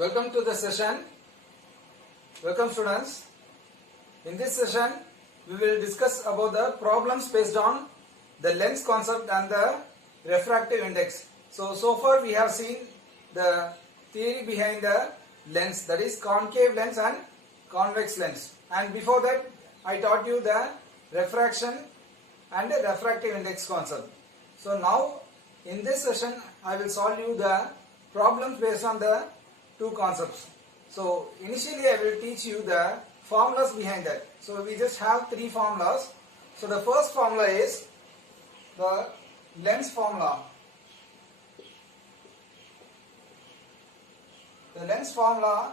Welcome to the session. Welcome students. In this session, we will discuss about the problems based on the lens concept and the refractive index. So far we have seen the theory behind the lens, that is concave lens and convex lens. And before that, I taught you the refraction and the refractive index concept. So now, in this session, I will solve you the problems based on the two concepts. So initially I will teach you the formulas behind that. So we just have three formulas. So the first formula is the lens formula. The lens formula,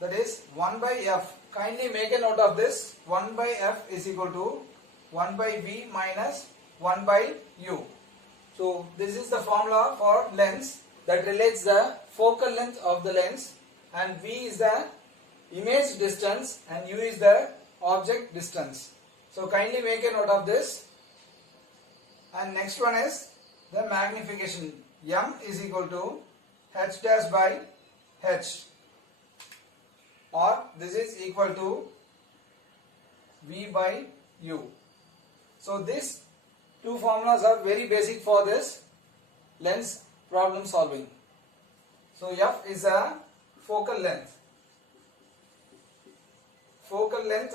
that is 1 by f. Kindly make a note of this. 1 by f is equal to 1 by v minus 1 by u. So this is the formula for lens that relates the focal length of the lens, and v is the image distance and u is the object distance. So kindly make a note of this. And next one is the magnification. M is equal to h dash by h, or this is equal to v by u. So these two formulas are very basic for this lens problem solving. So f is a focal length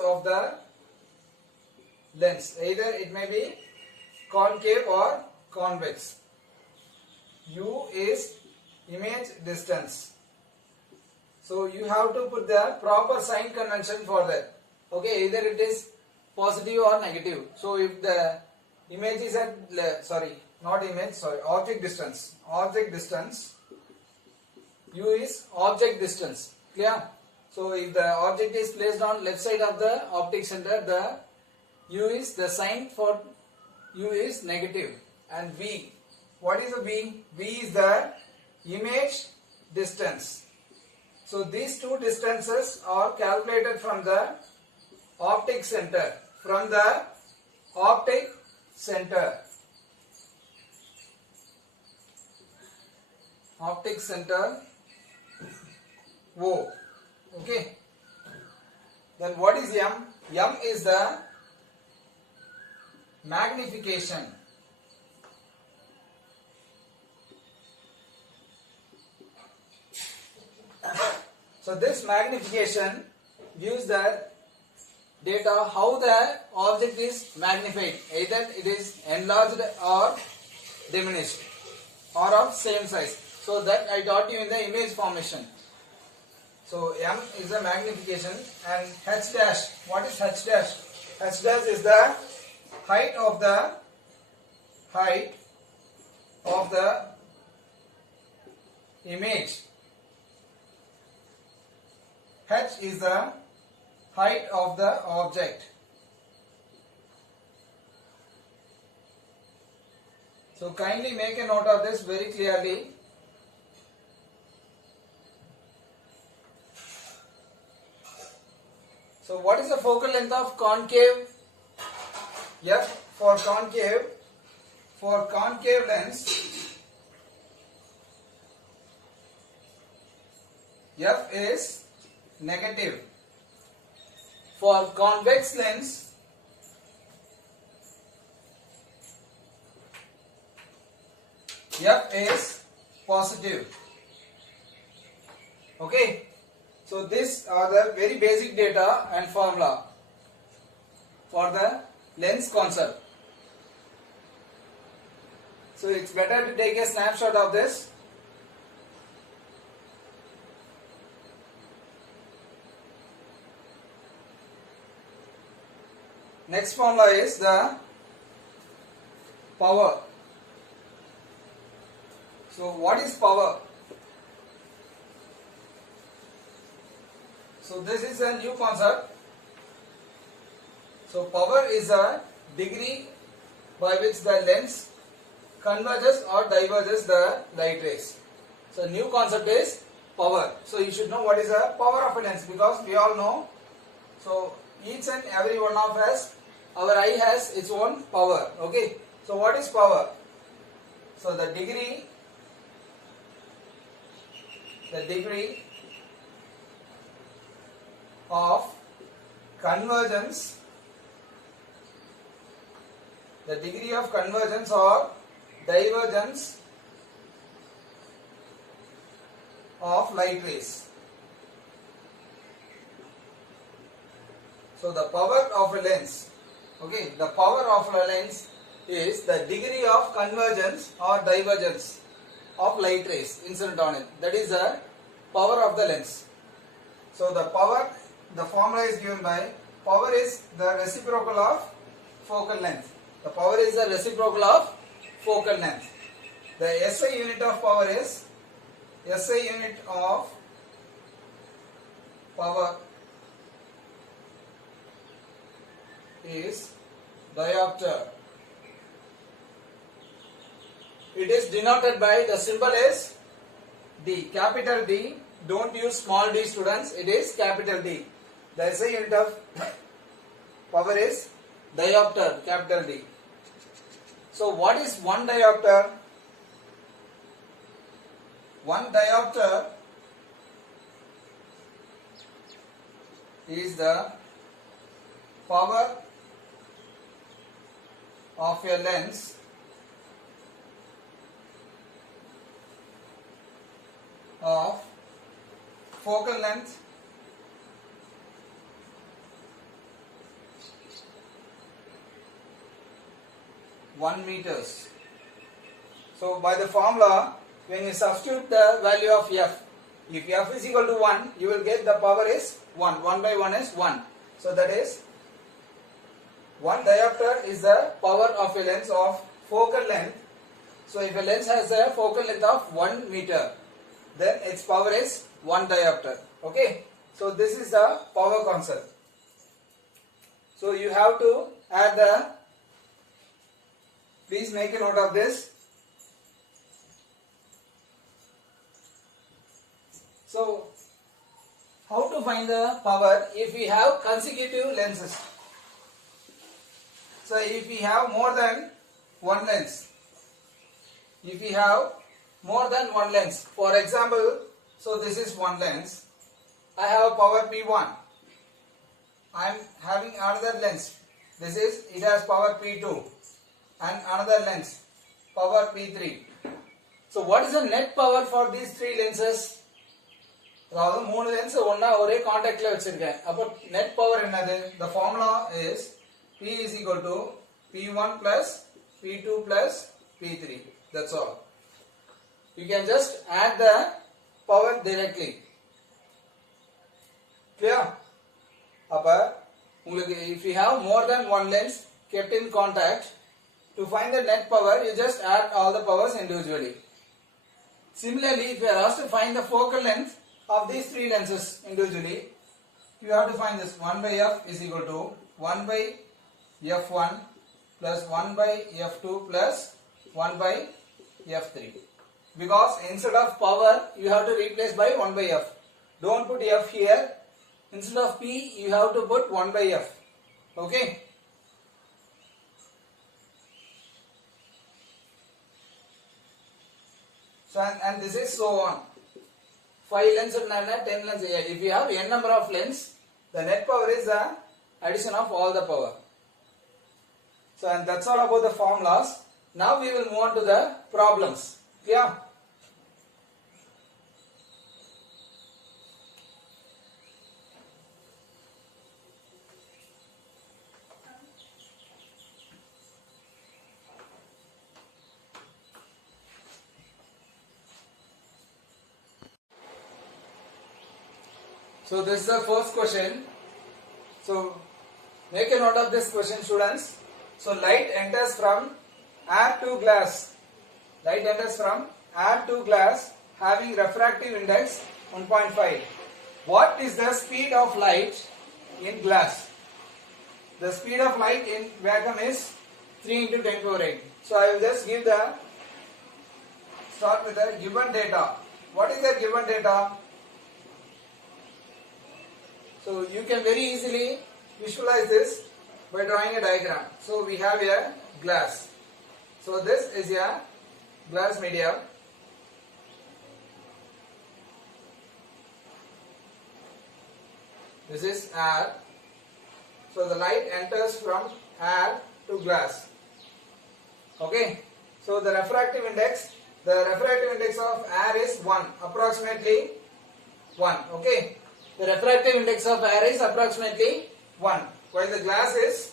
of the lens. Either it may be concave or convex. U is image distance. So you have to put the proper sign convention for that. Okay, either it is positive or negative. So if the image is at object distance, u is object distance. Clear? So if the object is placed on left side of the optic center, the u is the sign for u is negative. And v, what is the v? V is the image distance. So these two distances are calculated from the optic center. Optic center O. Okay. Then what is M? M is the magnification. So this magnification gives the data how the object is magnified. Either it is enlarged or diminished or of same size. So that I taught you in the image formation. So M is the magnification, and h dash. What is h dash? H dash is the height of the image. H is the height of the object. So kindly make a note of this very clearly. So what is the focal length of concave? F for concave lens, F is negative. For convex lens, F is positive. Okay. So these are the very basic data and formula for the lens concept. So it's better to take a snapshot of this. Next formula is the power. So what is power? So this is a new concept. So power is a degree by which the lens converges or diverges the light rays. So new concept is power. So you should know what is the power of a lens, because we all know. So each and every one of us, our eye has its own power. Okay. So what is power? So the degree the degree of convergence, the degree of convergence or divergence of light rays. So the power of a lens, okay, the power of a lens is the degree of convergence or divergence of light rays incident on it. That is the power of the lens. So the power, the formula is given by power is the reciprocal of focal length. The power is the reciprocal of focal length. The SI unit of power is SI unit of power is diopter. It is denoted by the symbol is D, capital D. Don't use small d, students. It is capital D. The SI unit of power is diopter, capital D. So what is 1 diopter? 1 diopter is the power of a lens of focal length (1 meters). So by the formula, when you substitute the value of f, if f is equal to 1, you will get the power is 1. 1 by 1 is 1. So that is 1 diopter is the power of a lens of focal length. So if a lens has a focal length of 1 meter, then its power is 1 diopter. Okay. So this is the power concept. So you have to add the, please make a note of this. So how to find the power if we have consecutive lenses? So if we have more than one lens, if we have more than one lens, for example, so this is one lens, I have power P1, I am having another lens, this is, it has power P2 and another lens, power P3. So what is the net power for these three lenses? அதாவது மூணு lens ஒண்ணா ஒரே கான்டாக்ட்ல வச்சிருக்கேன். அப்போ net power என்னது? The formula is P is equal to P1 plus P2 plus P3. That's all. You can just add the power directly. Clear? அப்ப உங்களுக்கு if you have more than one lens kept in contact, to find the net power you just add all the powers individually. Similarly, if you are asked to find the focal length of these three lenses individually, you have to find this 1 by f is equal to 1 by f1 plus 1 by f2 plus 1 by f3. Because instead of power you have to replace by 1 by f. Don't put f here. Instead of p you have to put 1 by f. Okay. So and this is so on. 5 lens and 10 lens. If you have n number of lens, the net power is the addition of all the power. So and that's all about the formulas. Now we will move on to the problems. Yeah. So this is the first question. So make a note of this question, students. So light enters from air to glass. Light enters from air to glass having refractive index 1.5. What is the speed of light in glass? The speed of light in vacuum is 3 into 10 power 8. So I will just give the, start with the given data. What is the given data? So you can very easily visualize this by drawing a diagram. So we have a glass. So this is a glass medium. This is air. So the light enters from air to glass. Okay. So the refractive index of air is 1, approximately 1. Okay. The refractive index of air is approximately 1. While the glass is,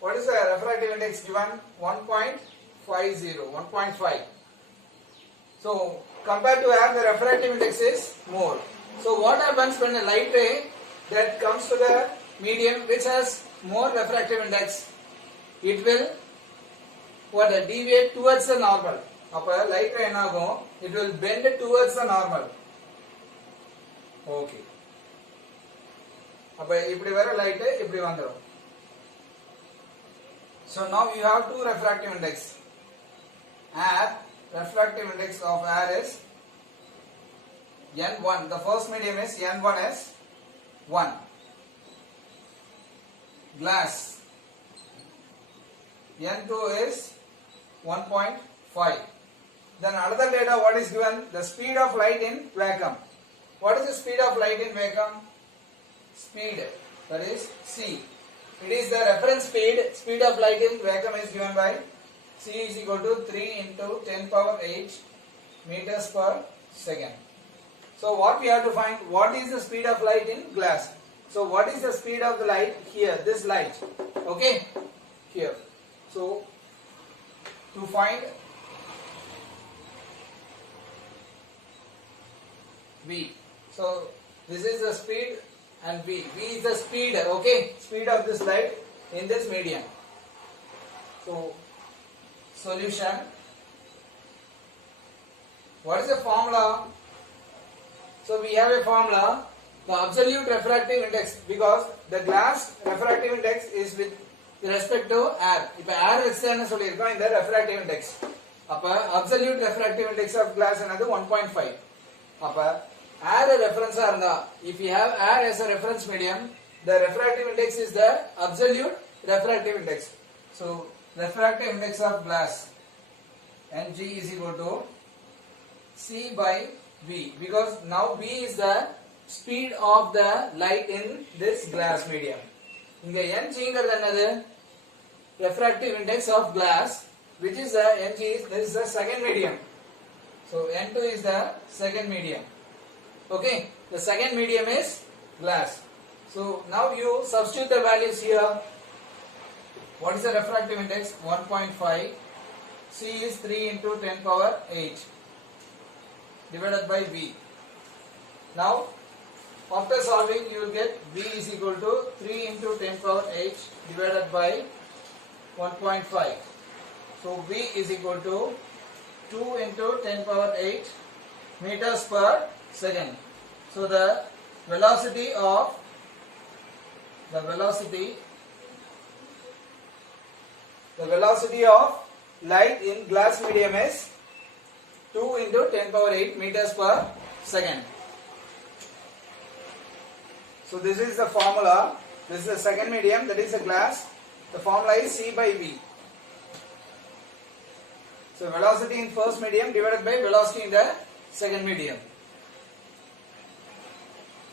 what is the refractive index given? 1.50, 1.5. So compared to air, the refractive index is more. So what happens when a light ray that comes to the medium which has more refractive index? It will deviate towards the normal. Appa light ray enaagum, it will bend towards the normal. Okay. Appa ipdi vara light ipdi vandrum. So now you have two refractive index. Air, refractive index of air is N1. The first medium is N1 is 1. Glass, N2 is 1.5. Then another data, what is given? The speed of light in vacuum. What is the speed of light in vacuum? Speed, that is C. It is the reference speed of light in vacuum is given by C is equal to 3 into 10 power 8 meters per second. So what we have to find, what is the speed of light in glass? So what is the speed of the light here, this light, okay, here. So to find V, so this is the speed and V is the speed, okay, speed of this light in this medium. So solution, what is the formula? So we have a formula, the absolute refractive index, because the glass refractive index is with respect to air. If air is in the refractive index, absolute refractive index of glass another 1.5. Air reference, if you have air as a reference medium, the refractive index is the absolute refractive index. So refractive index of glass, Ng is equal to C by V, because now V is the speed of the light in this glass medium. Inga N is refractive index of glass, which is the Ng, this is the second medium. So N2 is the second medium. Okay, the second medium is glass. So now you substitute the values here. What is the refractive index? 1.5. C is 3 into 10 power 8 divided by V. Now after solving you will get V is equal to 3 into 10 power 8 divided by 1.5. So V is equal to 2 into 10 power 8 meters per second. So the velocity of light in glass medium is 2 into 10 power 8 meters per second. So this is the formula. This is the second medium, that is the glass. The formula is C by V. So velocity in first medium divided by velocity in the second medium.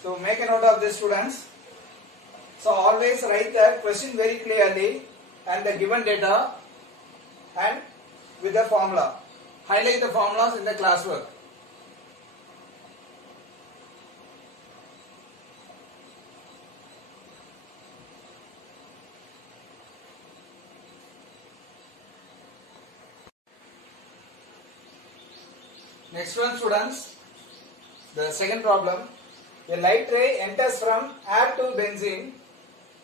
So make a note of this, students. So always write the question very clearly and the given data and with the formula. Highlight the formulas in the classwork. Next one, students, the second problem. A light ray enters from air to benzene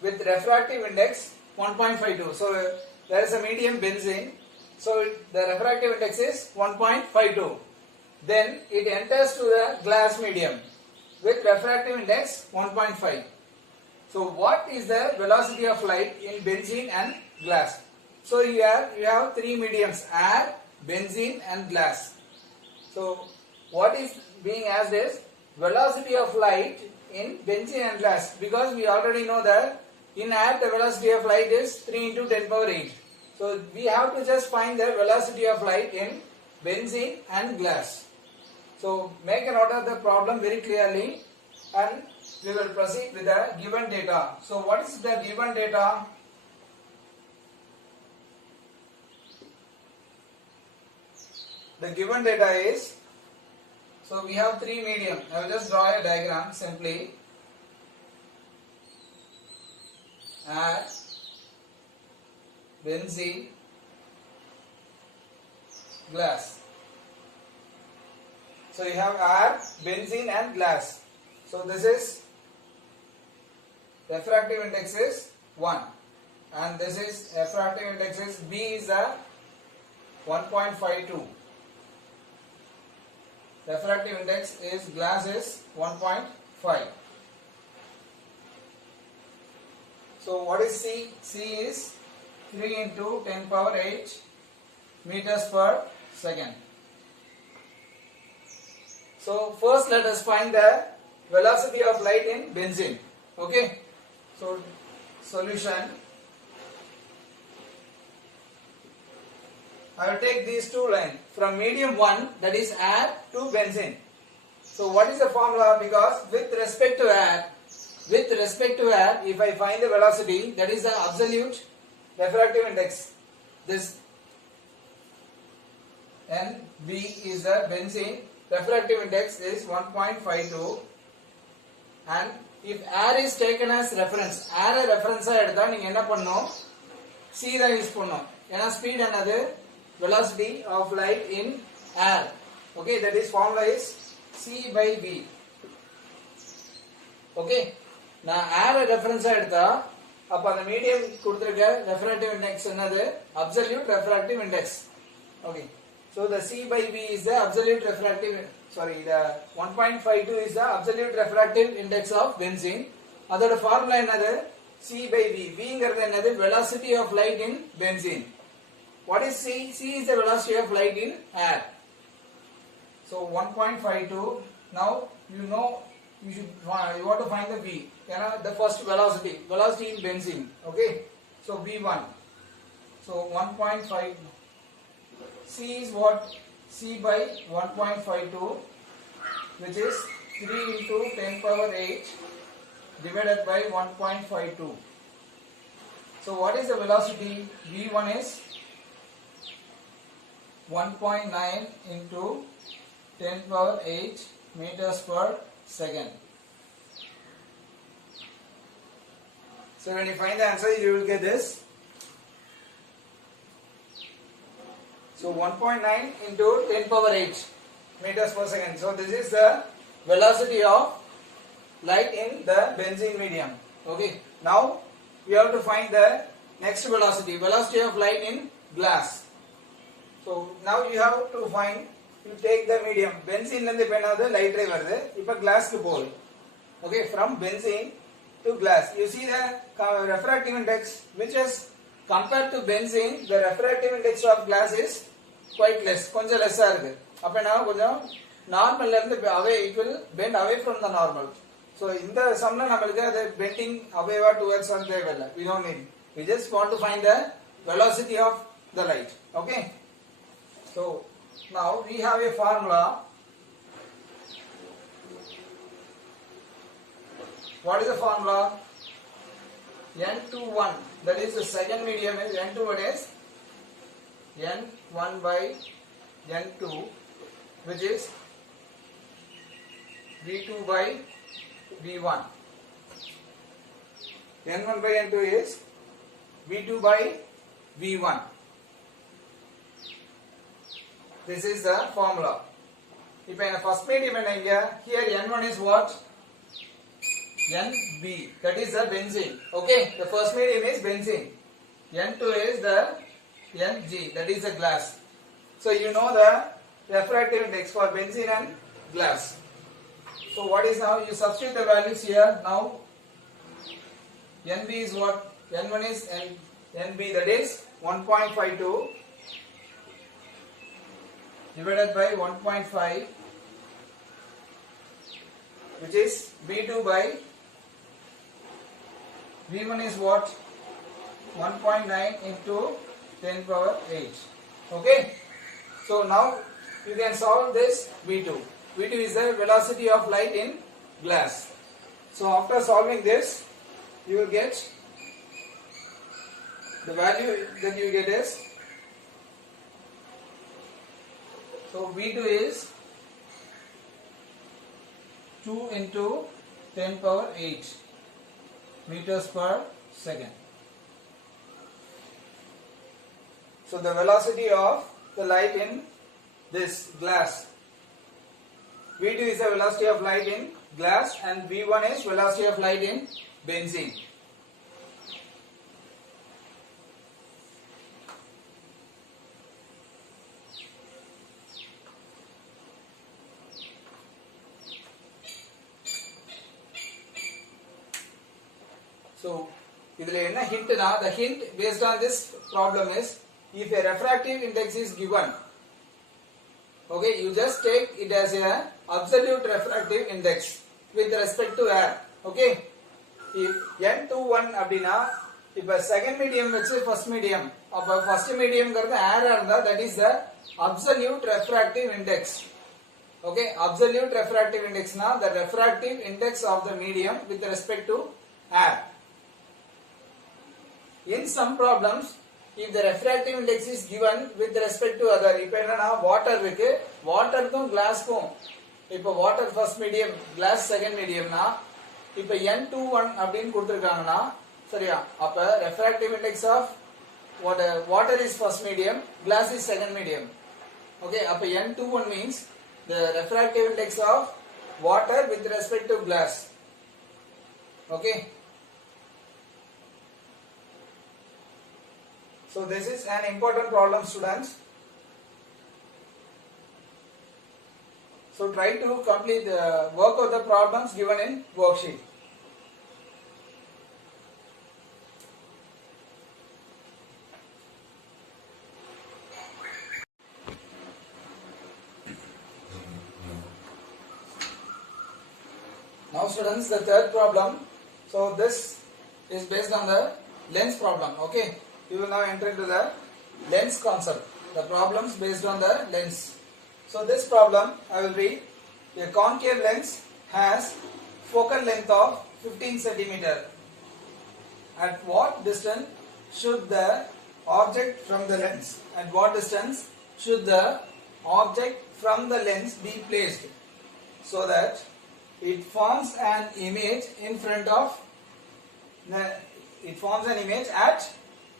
with refractive index 1.52. So there is a medium benzene. So the refractive index is 1.52. Then it enters to the glass medium with refractive index 1.5. So what is the velocity of light in benzene and glass? So here you have three mediums: air, benzene and glass. So what is being asked is velocity of light in benzene and glass, because we already know that in air the velocity of light is 3 into 10 power 8. So we have to just find the velocity of light in benzene and glass. So make a note of the problem very clearly and we will proceed with the given data. So what is the given data? The given data is, so we have three medium. I will just draw a diagram simply. Air, benzene, glass. So you have air, benzene and glass. So this is, refractive index is 1 and this is refractive index is B is a 1.52. Refractive index is glass is 1.5. So what is C? C is 3 into 10 power 8 meters per second. So first let us find the velocity of light in benzene. Okay. So solution. I will take these two lines from medium 1, that is air, to benzene. So what is the formula? Because with respect to air, if I find the velocity, that is the absolute refractive index. This NB is the benzene. Refractive index is 1.52, and if air is taken as reference, air reference எடுத்தா நீங்க என்ன பண்ணனும்? C தான் use பண்ணனும். ஏனா speed என்னது? Velocity of light in air. Okay, that is formula is C by V. Okay, நான் air reference எடுத்தா அப்ப அந்த மீடியம் கொடுத்திருக்க refractive index என்னது? Absolute refractive index. Okay. So the C by V is the absolute refractive, the 1.52 is the absolute refractive index of benzene. Adhoda formula enadhu? C by V. V ingiradhu enadhu? Velocity of light in benzene. What is C? C is the velocity of light in air. So 1.52. Now you know you want to find the V. The first velocity in benzene. Okay. So V1. So 1.5. C is what? C by 1.52, which is 3 into 10 power 8 divided by 1.52. So what is the velocity? V1 is 1.9 into 10 power 8 meters per second. So when you find the answer, you will get this. So 1.9 into 10 power 8 meters per second. So this is the velocity of light in the benzene medium. Okay. Now we have to find the next velocity of light in glass. So now you have to find, you take the medium. Benzene lende penadhu light ray varudhu. Ipa glass ku pole. Okay, from benzene to glass. You see the refractive index, which is compared to benzene, the refractive index of glass is quite less, konja less ah irukku. Appo na konjam normal la irundhu away, it will bend away from the normal. So in the sum la namakku the bending away towards on thevilla, we don't need. We just want to find the velocity of the light. Okay. So now we have a formula. What is the formula? N21, that is the second medium is N21 is N1 by N2, which is V2 by V1. N1 by N2 is V2 by V1. This is the formula. If I have first medium here N1 is what? NB, that is the benzene. Okay, the first medium is benzene. N2 is the Ng, that is the glass. So you know the refractive index for benzene and glass. So what is now? You substitute the values here. Now Nb is what? N1 is Nb, that is 1.52 divided by 1.5, which is V2 by V1 is what? 1.9 into 10 power 8. Okay. So now you can solve this V2. V2 is the velocity of light in glass. So after solving this, you will get the value that you get is, so V2 is 2 into 10 power 8 meters per second. So the velocity of the light in this glass, V2 is the velocity of light in glass and V1 is velocity of light in benzene. So, the hint based on this problem is, if a refractive index is given, okay, you just take it as a absolute refractive index with respect to air. Okay, if N21 abdina, if a second medium which is first medium, of a first medium garda air, that is the absolute refractive index. Okay, absolute refractive index na, the refractive index of the medium with respect to air. In some problems, if the refractive index is given with respect to other, if water irukku, water kum glass kum, if water first medium, glass second medium na, if N21 அப்படினு கொடுத்திருக்காங்கன்னா சரியா, அப்ப refractive index of water is first medium, glass is second medium. Okay, அப்ப N21 means the refractive index of water with respect to glass. Okay. So this is an important problem, students. So try to complete the work of the problems given in worksheet. Now students, the third problem. So this is based on the lens problem. Okay. You will now enter into the lens concept. The problems based on the lens. So this problem I will read. A concave lens has focal length of 15 centimeter. At what distance should the object from the lens? At what distance should the object from the lens be placed so that it forms an image in front of at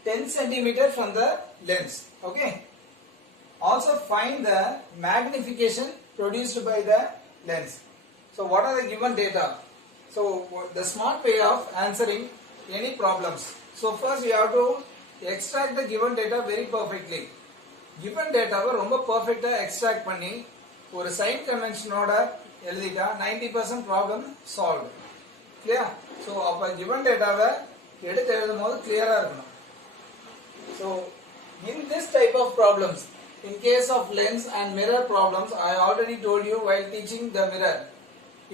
10 centimeter from the lens. Okay. Also find the magnification produced by the lens. So what are the given data? So the smart way of answering any problems. So first we have to extract the given data very perfectly. Given data ரொம்ப perfectா extract பண்ணி ஒரு sign convention ஓட எழுதிட்டா 90% problem solved. Clear? So அப்ப given dataவை எடுத்து எழுதும்போது clear-ஆ இருக்கணும். So, in this type of problems, in case of lens and mirror problems, I already told you while teaching the mirror,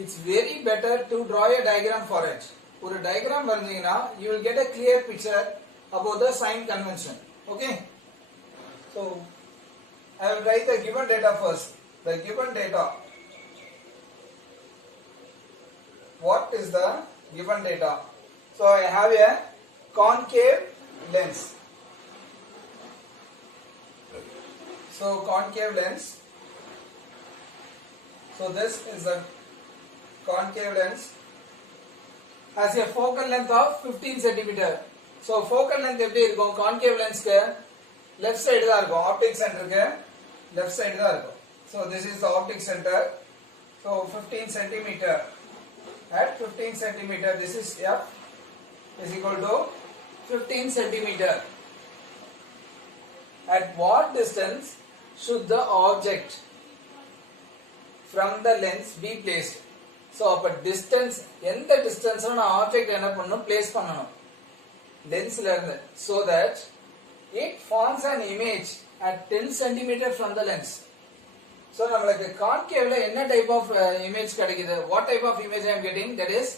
it's very better to draw a diagram for it. For a diagram, you will get a clear picture about the sign convention. Okay? So, I will write the given data first. The given data. What is the given data? So, I have a concave lens. So concave lens. So this is a concave lens. Has a focal length of 15 centimeter. So focal length எப்படி இருக்கும்? Concave lens க்கு left side தான் இருக்கும். Optic center க்கு left side தான் இருக்கும். So this is the optic center. So 15 centimeter. At 15 centimeter, this is F is equal to 15 centimeter. At what distance should the object from the lens be placed? So அப்ப distance, எந்த distance நான் object என்ன பண்ணணும், place பண்ணணும் lensல இருந்து, so that it forms an image at 10 centimeter from the lens. So நம்மளுக்கு concaveல என்ன type of image கிடைக்குது? What type of image I am getting? That is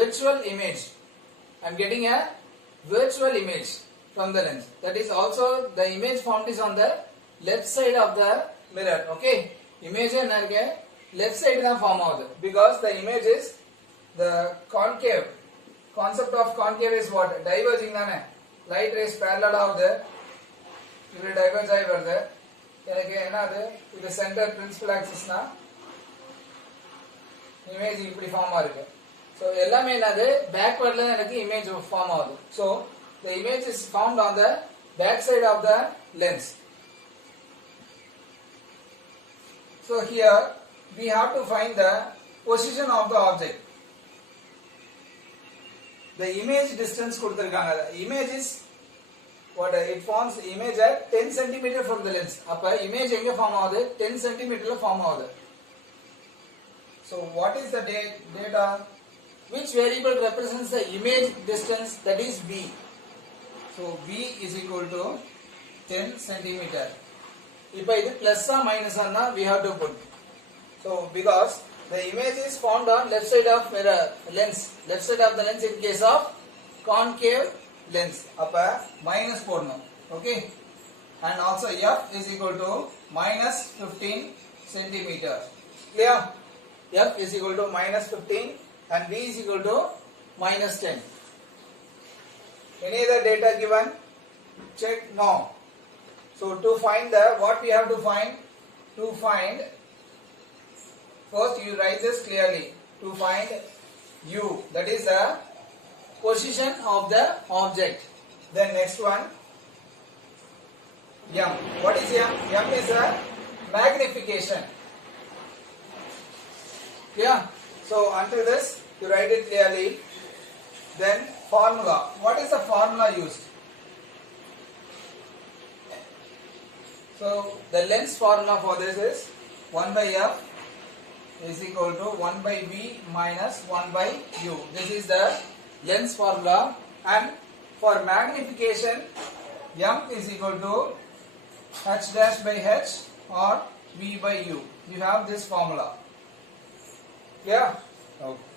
virtual image. I am getting a virtual image from the lens. That is also the image formed is on the left side of the mirror. Okay, image என்ன இருக்கு, left side தான் form ஆகுது, because the image is the concave concept of concave is what? Diverging தானே. Light rays parallel ஆகுது, இது diverge ஆகி வருது. எனக்கு என்னது? இது center principal axis னா image இப்படி ஃபார்ம் ஆகுது. So எல்லாமே என்னது? backwardல தான் எனக்கு image ஃபார்ம் ஆகுது. So the image is found on the back side of the lens. So here we have to find the position of the object. The image distance கொடுத்திருக்காங்க. The image is what? It forms image at 10 cm from the lens. அப்ப image எங்க form ஆகுது? 10 cm ல form ஆகுது. So what is the data? Which variable represents the image distance? That is V. So V is equal to 10 cm. இப்போ இது plus or minus ஆனா we have to put. So because the image is found on left side of mirror lens, left side of the lens in case of concave lens. அப்ப minus போடணும். Okay. And also F is equal to minus 15 centimeter. Clear? F is equal to minus 15 and V is equal to minus 10. Any other data given? Check. No. So to find the, what we have to find? To find, first you write this clearly. To find U, that is the position of the object. Then next one, M. What is M? M is a magnification. Yeah. So until this, you write it clearly. Then formula. What is the formula used? So the lens formula for this is 1 by F is equal to 1 by V minus 1 by U. This is the lens formula, and for magnification M is equal to H dash by H or V by U. You have this formula. Yeah? Okay.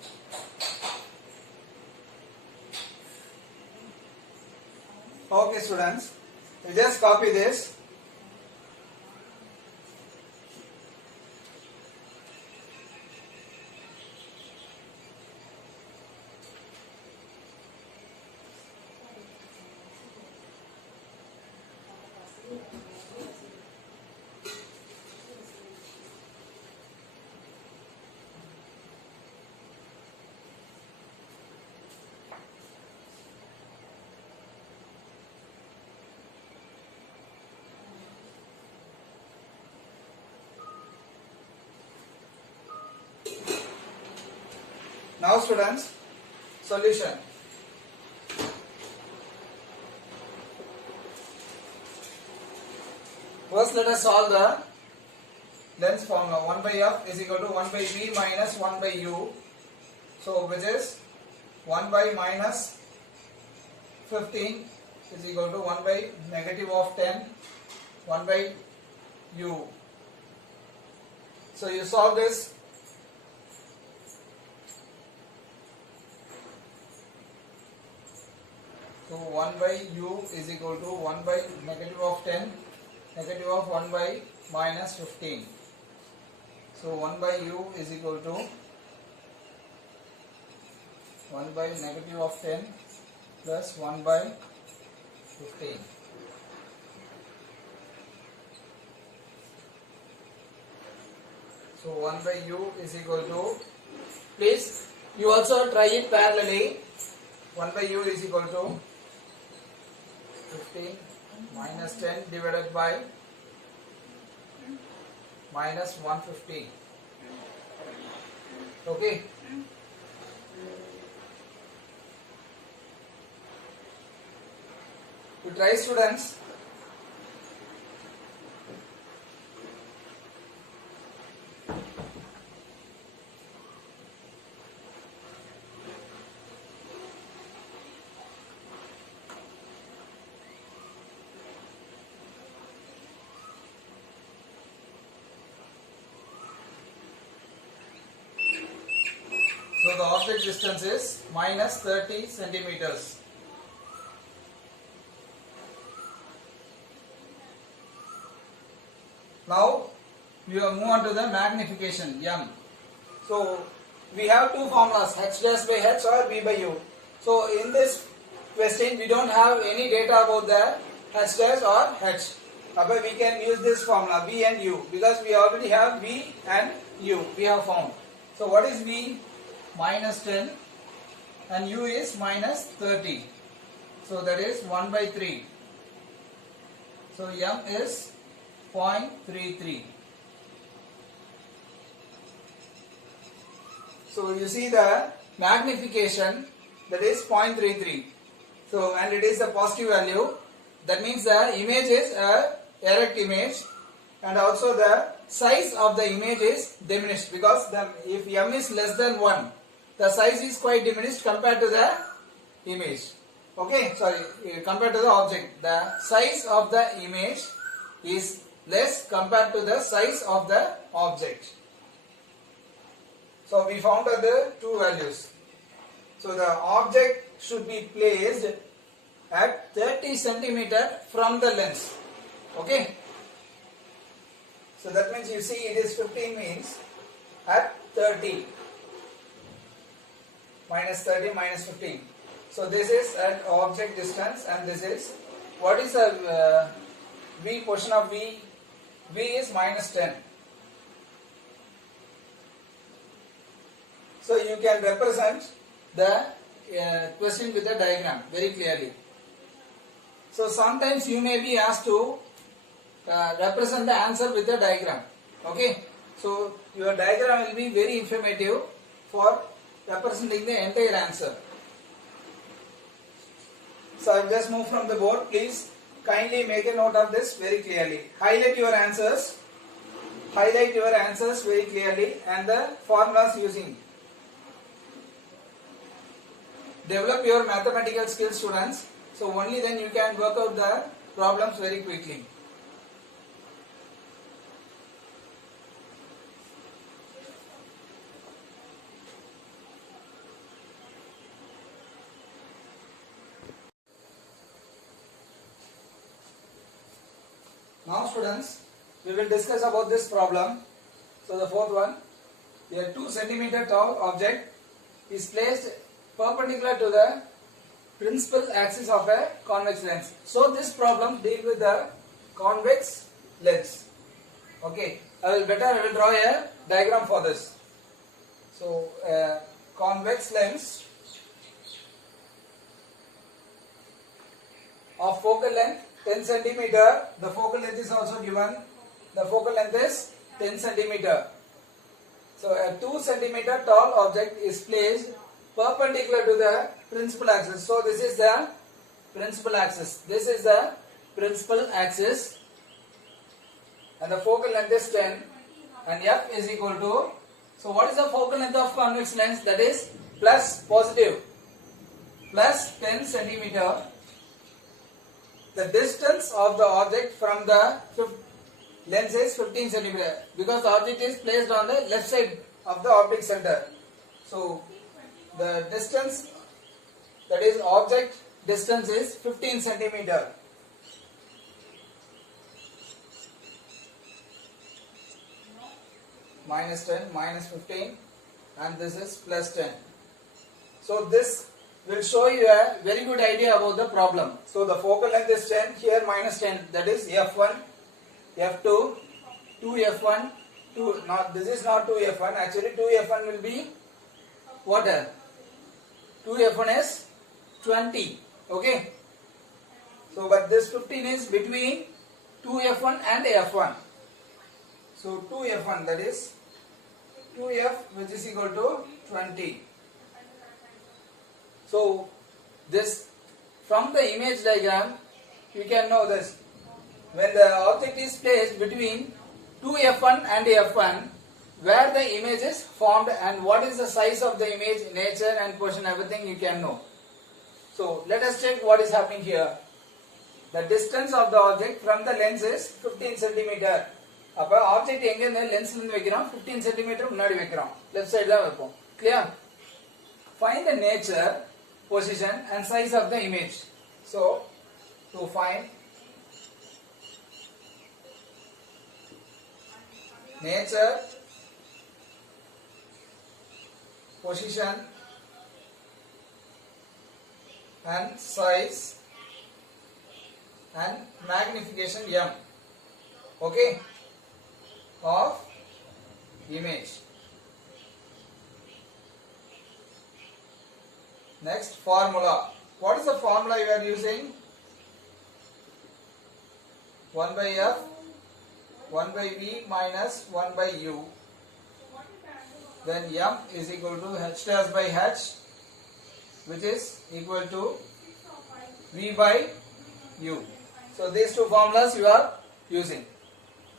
Okay students, you just copy this. Now students, solution. First let us solve the lens formula. 1 by F is equal to 1 by V minus 1 by U. So which is 1 by minus 15 is equal to 1 by negative of 10, 1 by U. So you solve this. So 1 by U is equal to 1 by negative of 10, negative of 1 by minus 15. So 1 by U is equal to 1 by negative of 10 plus 1 by 15. So 1 by U is equal to, please you also try it parallelly. 1 by U is equal to 15 minus 10 divided by minus 150. Okay. You try students. So the object distance is minus 30 centimeters. Now we will move on to the magnification M. So we have two formulas, h dash by h or v by u. So in this question we don't have any data about the h dash or h. But we can use this formula v and u because we already have v and u we have found. So what is v? Minus 10 and u is minus 30. So that is 1 by 3. So m is 0.33. So you see the magnification, that is 0.33. So and it is a positive value. That means the image is a erect image, and also the size of the image is diminished because if m is less than 1, the size is quite diminished compared to the image. Okay, sorry, compared to the object. The size of the image is less compared to the size of the object. So we found the two values. So the object should be placed at 30 centimeter from the lens. Okay. So that means you see it is 15 means at 30. Minus 30 minus 15. So this is at object distance, and this is, what is the v portion of v? V is minus 10. So you can represent the question with a diagram very clearly. So sometimes you may be asked to represent the answer with a diagram. Okay. So your diagram will be very informative for representing the entire answer. So I will just move from the board. Please kindly make a note of this very clearly. Highlight your answers. Highlight your answers very clearly and the formulas using. Develop your mathematical skills, students. So only then you can work out the problems very quickly. Now students, we will discuss about this problem. So the fourth one, a 2 centimeter tall object is placed perpendicular to the principal axis of a convex lens. So this problem deals with the convex lens. Okay, I will draw a diagram for this. So convex lens of focal length 10 centimeter. The focal length is also given. The focal length is 10 centimeter. So a 2 centimeter tall object is placed perpendicular to the principal axis. So this is the principal axis. This is the principal axis, and the focal length is 10, and f is equal to. So what is the focal length of convex lens? That is plus 10 centimeter. The distance of the object from the lens is 15 centimeter because the object is placed on the left side of the optic center. So the distance, that is object distance, is 15 centimeter. Minus 10 minus 15, and this is plus 10. So this will show you a very good idea about the problem. So the focal length is 10, here minus 10, that is f1, f2, 2f1, 2, not, this is not 2f1, actually 2f1 will be what? 2f1 is 20, okay. So but this 15 is between 2f1 and f1. So 2f1, that is 2f, which is equal to 20. So this, from the image diagram you can know this. When the object is placed between 2f1 and f1, where the image is formed and what is the size of the image, nature and position, everything you can know. So let us check what is happening here. The distance of the object from the lens is 15 centimeter. அப்ப object எங்க இருந்து லென்ஸ்ல இருந்து வைக்கிறோம், 15 centimetre முன்னாடி வைக்கிறோம், left சைடுல வைப்போம். Clear? Find the nature, position and size of the image. So to find nature, position and size and magnification m, okay, of image. Next, formula. What is the formula you are using? 1 by f, 1 by v minus 1 by u. Then m is equal to h dash by h, which is equal to v by u. So these two formulas you are using.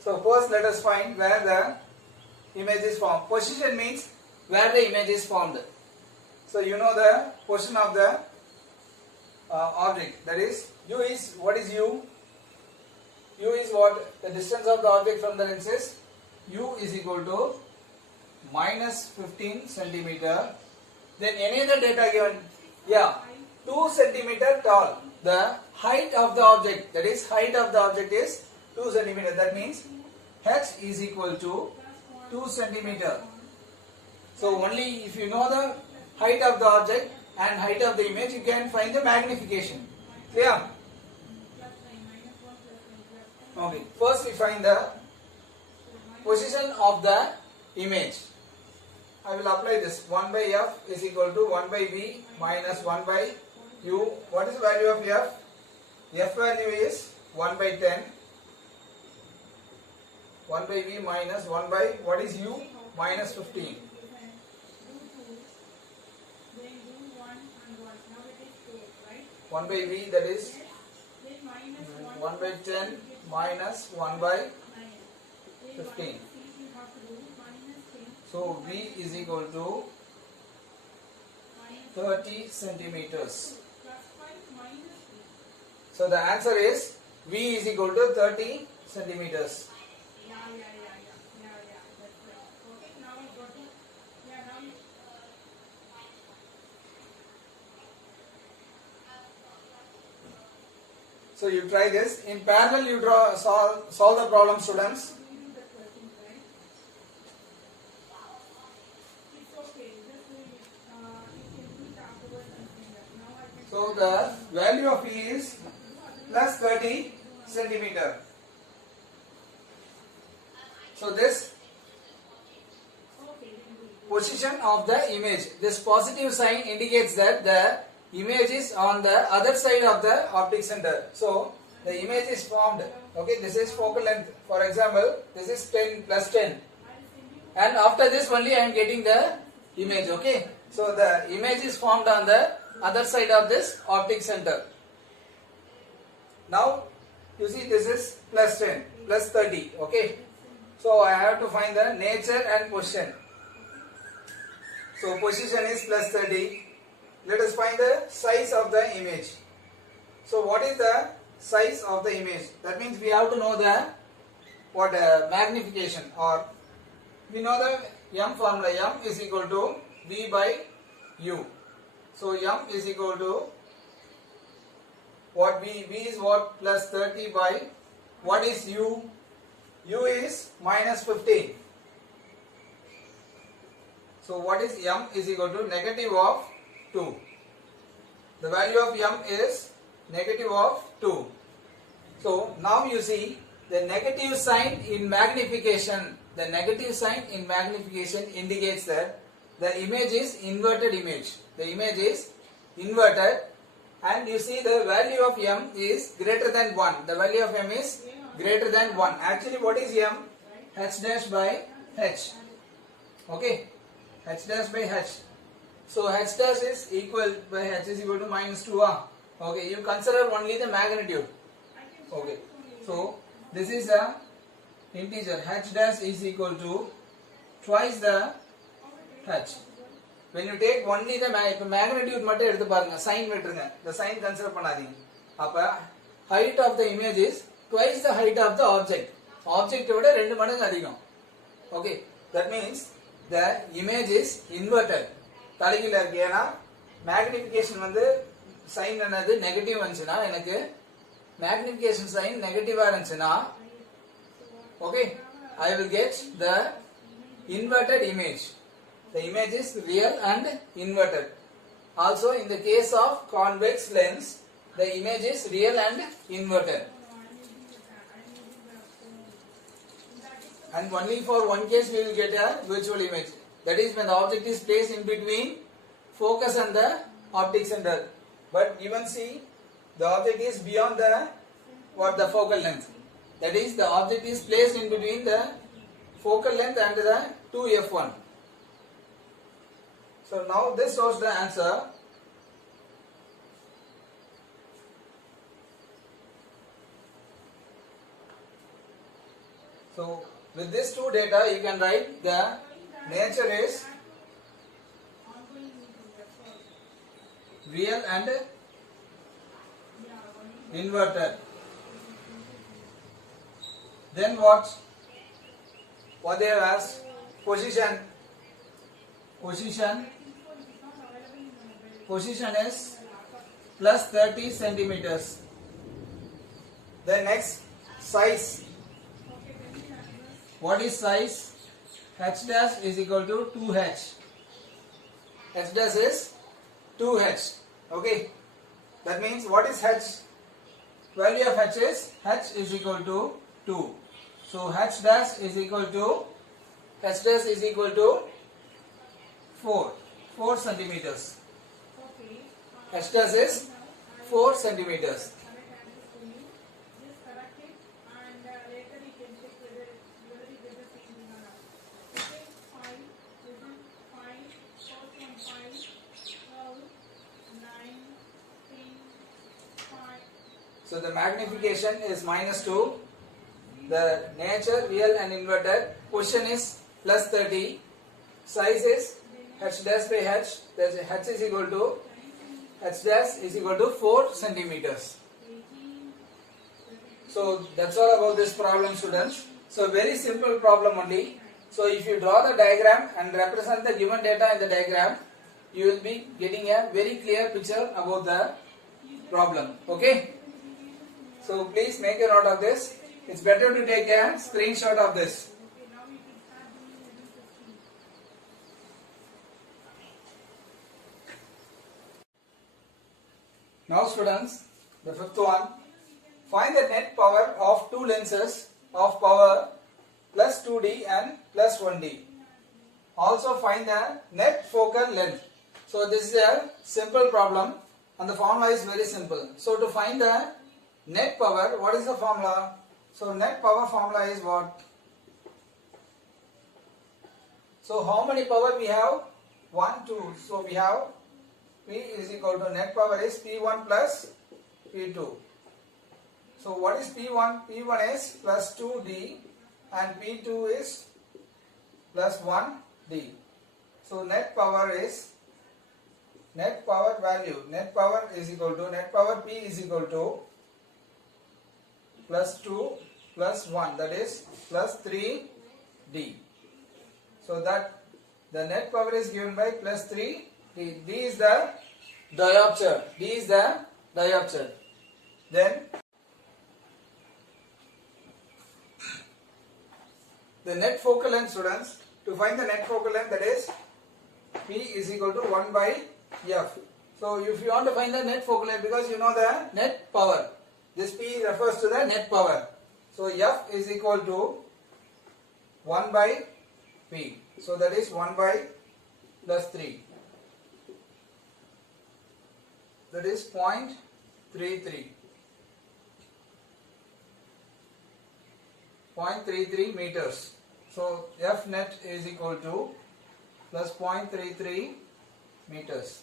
So first let us find where the image is formed. Position means where the image is formed. So you know the position of the object. That is, u is, what is u? U is what? The distance of the object from the lens is u is equal to minus 15 centimeter. Then any other data given? Yeah, 2 centimeter tall. The height of the object, that is height of the object is 2 centimeter. That means h is equal to 2 centimeter. So only if you know the height of the object and height of the image, you can find the magnification. Clear? Okay. First we find the position of the image. I will apply this. 1 by f is equal to 1 by v minus 1 by u. What is the value of f? F value is 1 by 10. 1 by v minus 1 by, what is u? Minus 15. 1 by v, that is 1 by 10 minus 1 by 15. So v is equal to 30 centimeters. So the answer is v is equal to 30 centimeters. So you try this. In parallel you solve the problem, students. So the value of E is plus 30 centimeter. So this position of the image, this positive sign indicates that the image is on the other side of the optic center. So the image is formed. Okay, this is focal length. For example, this is 10 plus 10. And after this only I am getting the image. Okay, so the image is formed on the other side of this optic center. Now you see this is plus 10 plus 30. Okay, so I have to find the nature and position. So position is plus 30. Let us find the size of the image. So what is the size of the image? That means we have to know the magnification, or we know the m formula. M is equal to v by u. So m is equal to what? V is what? Plus 30 by what is u? U is minus 15. So what is m is equal to negative of 2. The value of m is negative of 2. So now you see the negative sign in magnification. The negative sign in magnification indicates that the image is inverted image. The image is inverted, and you see the value of m is greater than 1. The value of m is greater than 1. Actually what is m? H dash by h. Okay, h dash by h. So h dash is equal by h is equal to minus 2. Okay, you consider only the magnitude. Okay, so this is a integer. H dash is equal to twice the h. When you take only the magnitude மட்டும் எடுத்து பாருங்க, sign விட்டுருங்க. The sign consider பண்ணாதீங்க. அப்ப height of the image is twice the height of the object. Object விட 2 மடங்கு அதிகம். Okay, that means the image is inverted. தலைகீழ இருக்கு. ஏனா magnification வந்து sign என்னது நெகட்டிவ் வந்துச்சுனா, எனக்கு magnification sign நெகட்டிவா இருந்துச்சுனா, okay, I will get the inverted image. The image is real and inverted. Also, in the case of convex lens, the image is real and inverted. And only for one case we will get a virtual image. That is when the object is placed in between focus and the optic center. But even see, the object is beyond the focal length. That is, the object is placed in between the focal length and the 2f1. So now this shows the answer. So with these two data you can write the nature is real and inverted. Then what they have asked? Position is plus 30 centimeters. Then next, size. What is size? H dash is equal to 2h. H dash is 2h. Okay. That means what is h? Value of h is equal to 2. So h dash is equal to 4 centimeters. H dash is 4 centimeters. So the magnification is -2. The nature, real and inverted. Position is plus 30. Size is h dash by h. That is h is equal to h dash is equal to 4 centimeters. So that's all about this problem, students. So very simple problem only. So if you draw the diagram and represent the given data in the diagram, you will be getting a very clear picture about the problem. Okay. So please make a note of this. It's better to take a screenshot of this. Now students, the fifth one. Find the net power of two lenses of power plus 2D and plus 1D. Also find the net focal length. So this is a simple problem and the formula is very simple. So to find the net power, what is the formula? So net power formula is what? So how many power we have? 1, 2. So we have P is equal to net power is P1 plus P2. So what is P1? P1 is plus 2D and P2 is plus 1D. So net power is net power value. Net power is equal to net power P is equal to plus 2 plus 1, that is plus 3D. So that the net power is given by plus 3D. D is the diopter. D is the diopter. Then the net focal length, students. To find the net focal length, that is P is equal to 1 by F. So if you want to find the net focal length, because you know the net power, this P refers to the net power. So F is equal to 1 by P. So that is 1 by plus 3. That is 0.33. 0.33 meters. So F net is equal to plus 0.33 meters.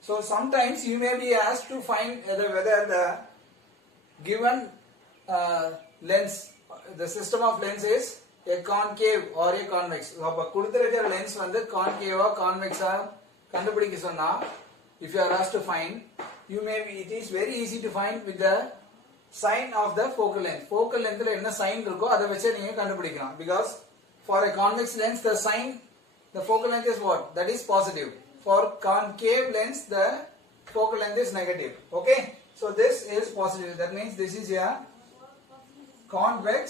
So sometimes you may be asked to find whether the given lens, the system of lens is a concave or a convex. அப்ப கொடுத்திருக்கிற lens வந்து concave or convex கண்டுபிடிக்க சொன்னா, if you are asked to find, it is very easy to find with the sign of the focal length. Focal length ல என்ன sign இருக்கோ அதை வச்சு நீங்க கண்டுபிடிக்கலாம். Because for a convex lens the focal length is what? That is positive. For concave lens the focal length is negative. Okay? So this is positive. That means this is a convex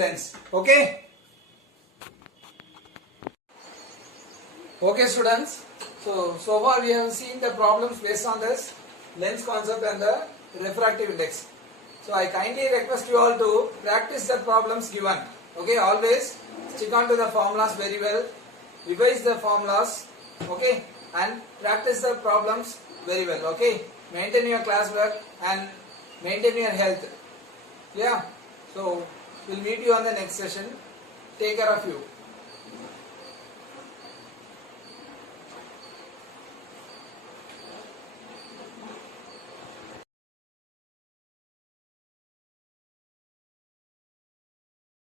lens. Okay? Okay students, so far we have seen the problems based on this lens concept and the refractive index. So I kindly request you all to practice the problems given. Okay, always stick on to the formulas very well, revise the formulas, okay, and practice the problems very well. Okay, maintain your classwork and maintain your health. Yeah, so we'll meet you on the next session. Take care of you.